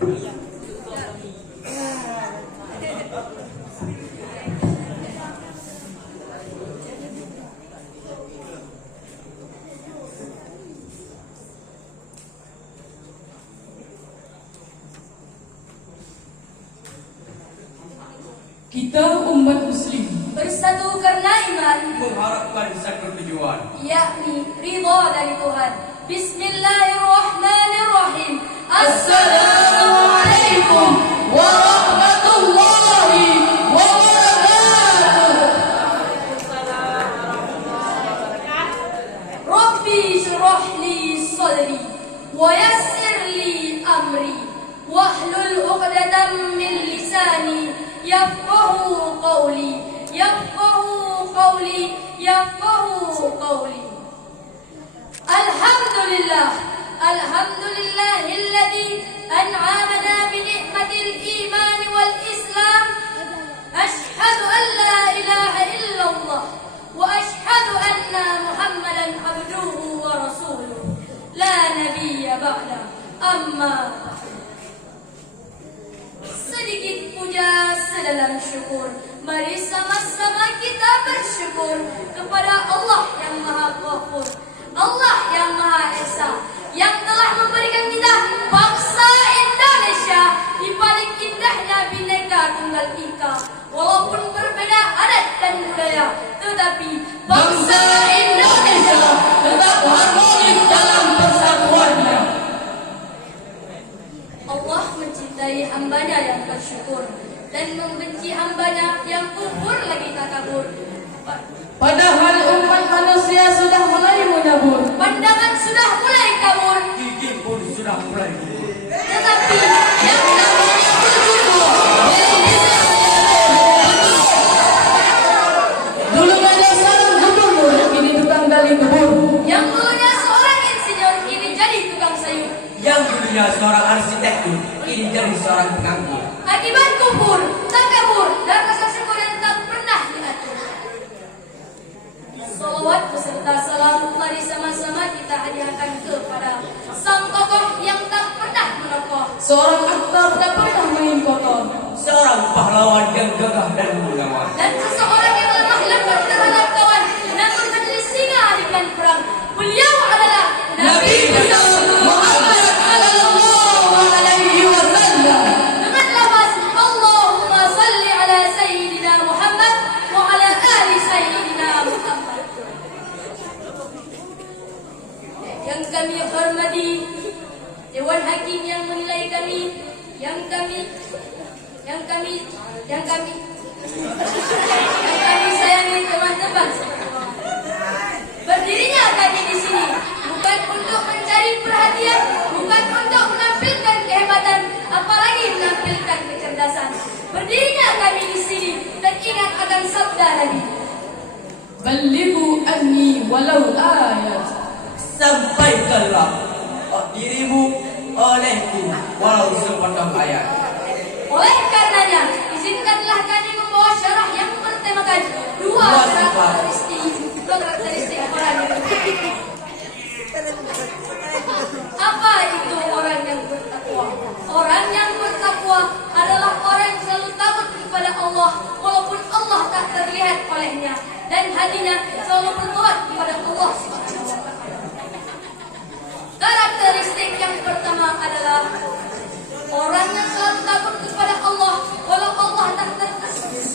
Kita umat muslim bersatu karena iman, mengharapkan satu tujuan, yakni ridha dari Tuhan. Bismillahirrahmanirrahim. Assalamualaikum warahmatullahi wabarakatuh. Rabbi shrah li sadri wa yassir li amri wahlul 'uqdatam min lisani yafqahu qawli Alhamdulillahilladzi an'amana bi ni'matil iman wal islam. Ashhadu an la ilaha illallah wa ashhadu anna Muhammadan abduhu wa rasuluh la nabiyya ba'da. Amma sedikit puja sedalam syukur. Mari sama-sama kita bersyukur kepada Allah yang Maha Ghafur, Allah yang Maha Esa, yang telah memberikan kita bangsa Indonesia di balik indahnya Bhinneka Tunggal Ika. Walaupun berbeda adat dan budaya, tetapi bangsa Indonesia tetap harmonis dalam persatuannya. Allah mencintai hambanya yang bersyukur dan membenci hambanya yang kufur lagi takabur. Padahal umat manusia sudah mulai menabur, Pandangan sudah mulai kabur, gigi pun sudah mulai gugur. tetapi yang namanya bersyukur dulunya seorang gubernur, kini tukang gali kubur. yang dulunya seorang insinyur kini jadi tukang sayur. Yang dulunya seorang arsitektur, kini jadi seorang penganggur. Akibat kufur, takabur, dan rasa syukur yang tak pernah diatur. Salawat beserta salam mari sama-sama kita hadiahkan kepada sang tokoh yang tak pernah merokoh, Seorang aktor tak pernah main kotor, Seorang pahlawan yang gagah dan menawan, dan seseorang yang lemah lembut terhadap kawan, namun menjadi singa di medan perang. Beliau adalah Nabi besar Muhammad sallallahu alaihi wasallam. Dengan lafaz Allahumma salli ala sayyidina Muhammad wa ala ali sayyidina Muhammad. Yang kami hormati Dewan Hakim yang menilai kami, yang kami sayangi teman-teman. Berdirinya kami di sini bukan untuk mencari perhatian, bukan untuk menampilkan kehebatan, apalagi menampilkan kecerdasan. Berdirinya kami di sini dan ingat akan sabda Nabi. Ballighu anni walau ayat. sampaikanlah dirimu olehku walau sepotong ayat. Oleh karenanya, izinkanlah kami membawa syarah yang bertemakan dua karakteristik orang yang bertakwa. Apa itu orang yang bertakwa? Orang yang bertakwa adalah orang yang selalu takut kepada Allah walaupun Allah tak terlihat olehnya, dan hatinya selalu bertobat kepada Allah Subhanahu wa Ta'ala. Karakteristik yang pertama adalah orang yang selalu takut kepada Allah walau Allah tak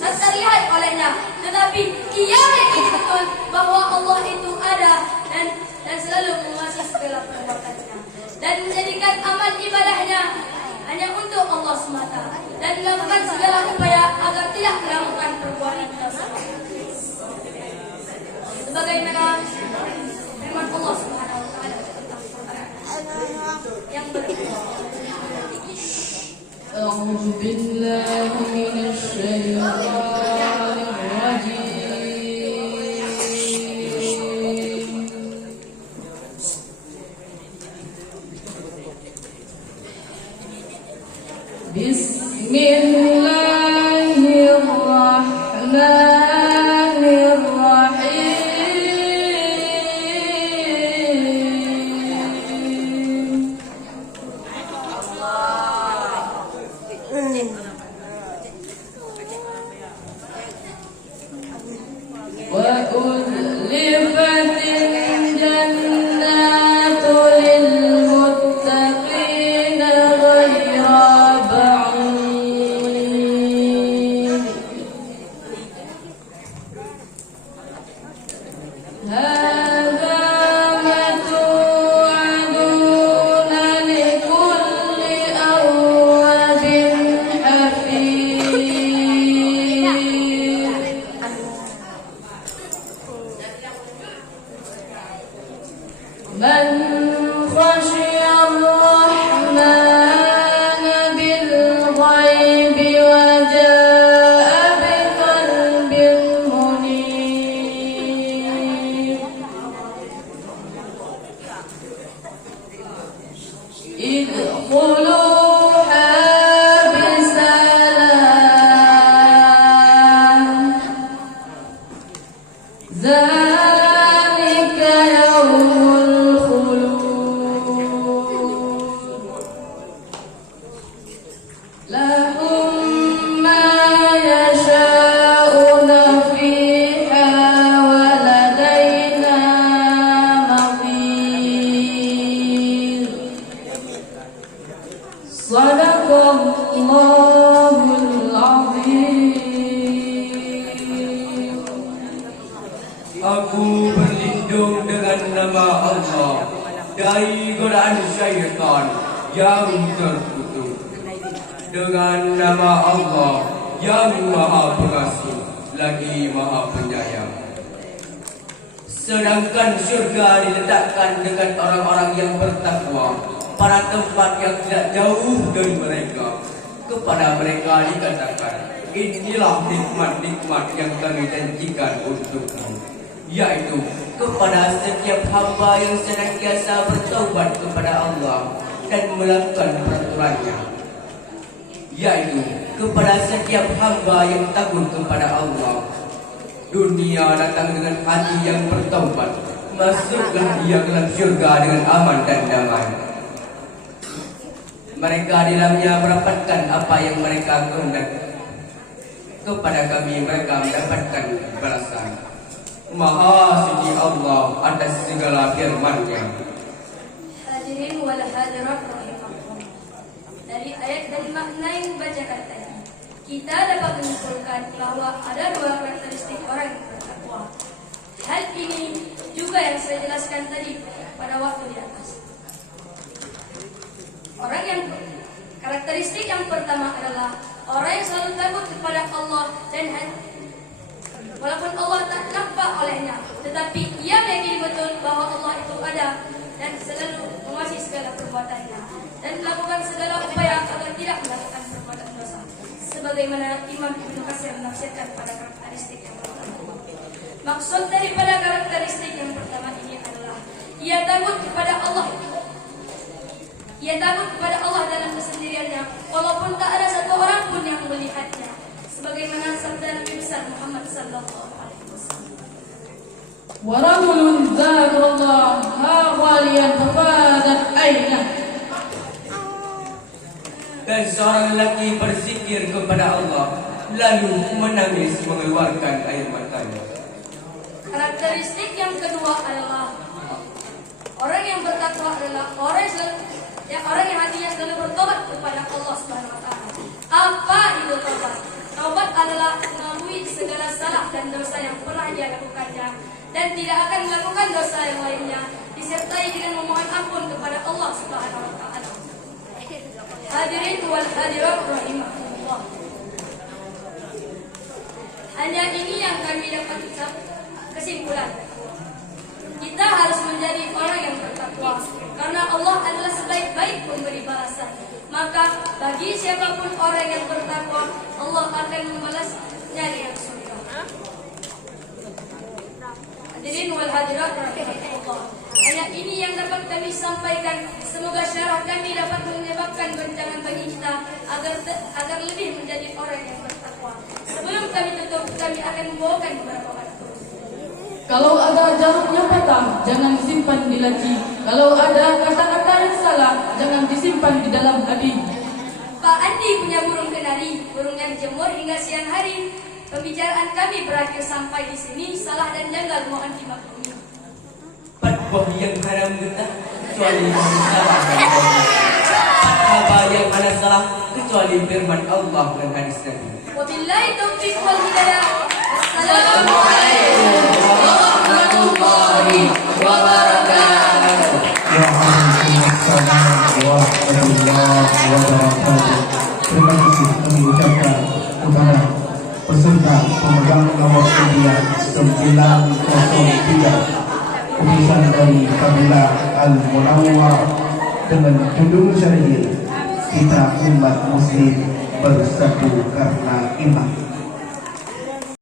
terlihat olehnya, tetapi ia meyakini betul bahwa Allah itu ada dan selalu menguasai segala perbuatannya, dan menjadikan amal ibadahnya hanya untuk Allah semata, dan melakukan segala upaya agar tidak melakukan perbuatan dosa. Sebagaimana firman Allah Subhanahu wa Ta'ala yang أعوذ بالله من الشيطان الرجيم. بسم الله الرحمن الرحيم. ادخلوها بسلام ذلك يوم الخلود لهم ما يشاءون فيها ولدينا مزيد صدق الله العظيم. Aku berlindung dengan nama Allah dari godaan syaitan yang terkutuk. Dengan nama Allah yang Maha Pengasih lagi Maha Penyayang. Sedangkan syurga diletakkan dengan orang-orang yang bertakwa pada tempat yang tidak jauh dari mereka. Kepada mereka dikatakan, inilah nikmat-nikmat yang kami janjikan untukmu, yaitu kepada setiap hamba yang senantiasa bertaubat kepada Allah dan melakukan peraturannya, yaitu kepada setiap hamba yang takut kepada Allah. Dunia datang dengan hati yang bertaubat, masuklah dia ke dalam syurga dengan aman dan damai. Mereka di dalamnya mendapatkan apa yang mereka kehendaki. Kepada kami mereka mendapatkan balasan. Maha suci Allah atas segala firman-Nya. Hadirin wal hadirat rahimakumullah. Dari ayat dan makna yang dibacakan tadi, kita dapat menyimpulkan bahwa ada dua karakteristik orang yang bertakwa. Hal ini juga yang saya jelaskan tadi pada waktu di atas. Orang yang karakteristik yang pertama adalah orang yang selalu takut kepada Allah dan walaupun Allah tak nampak olehnya, tetapi ia meyakini betul bahwa Allah itu ada dan selalu menguasai segala perbuatannya dan melakukan segala upaya agar tidak melakukan perbuatan dosa. Sebagaimana Imam Ibnu Katsir menafsirkan pada karakteristik yang pertama. Maksud daripada karakteristik yang pertama ini adalah ia takut kepada Allah. Ia takut kepada Allah dalam kesendiriannya, walaupun tak ada satu orang pun yang melihatnya. Sebagaimana sabda Nabi besar Muhammad sallallahu alaihi wasallam. Wa rajulun dzakarallaha khaliyan fafadat ainah. Dan seorang lelaki berzikir kepada Allah, lalu menangis mengeluarkan air matanya. Karakteristik yang kedua adalah orang yang bertakwa adalah orang yang hatinya selalu bertobat kepada Allah Subhanahu wa taala. Apa itu tobat? Taubat adalah mengakui segala salah dan dosa yang pernah dia lakukannya dan tidak akan melakukan dosa yang lainnya, disertai dengan memohon ampun kepada Allah Subhanahu wa taala. Hadirin wal hadirat rahimakumullah. Hanya ini yang kami dapat kesimpulan. Kita harus menjadi orang yang bertakwa karena Allah adalah sebaik-baik pemberi balasan. Maka bagi siapapun orang yang bertakwa, Allah akan membalasnya dengan surga. Hadirin wal hadirat rahimakumullah. Ayat ini yang dapat kami sampaikan. Semoga syarah kami dapat menyebabkan goncangan bagi kita agar lebih menjadi orang yang bertakwa. Sebelum kami tutup, kami akan membawakan beberapa waktu. Kalau ada jarumnya patah, jangan disimpan di laci. Kalau ada kata-kata yang salah, jangan disimpan di dalam hati. Pak Andi punya burung kenari, burungnya dijemur hingga siang hari. Pembicaraan kami berakhir sampai di sini. Salah dan janggal mohon dimaklumi. Fatwa yang haram getah kecuali salah dan Allah. Fatwa yang mana salah kecuali firman Allah dan hadis Nabi. Wabillahi taufiq wal hidayah. Assalamualaikum warahmatullahi wabarakatuh. Waalaikumsalam warahmatullahi wabarakatuh. Terima kasih kami ucapkan kepada peserta pemegang nomor undian 903 utusan dari kabilah Al-Munawwar dengan judul syar'i kita umat muslim bersatu karena iman.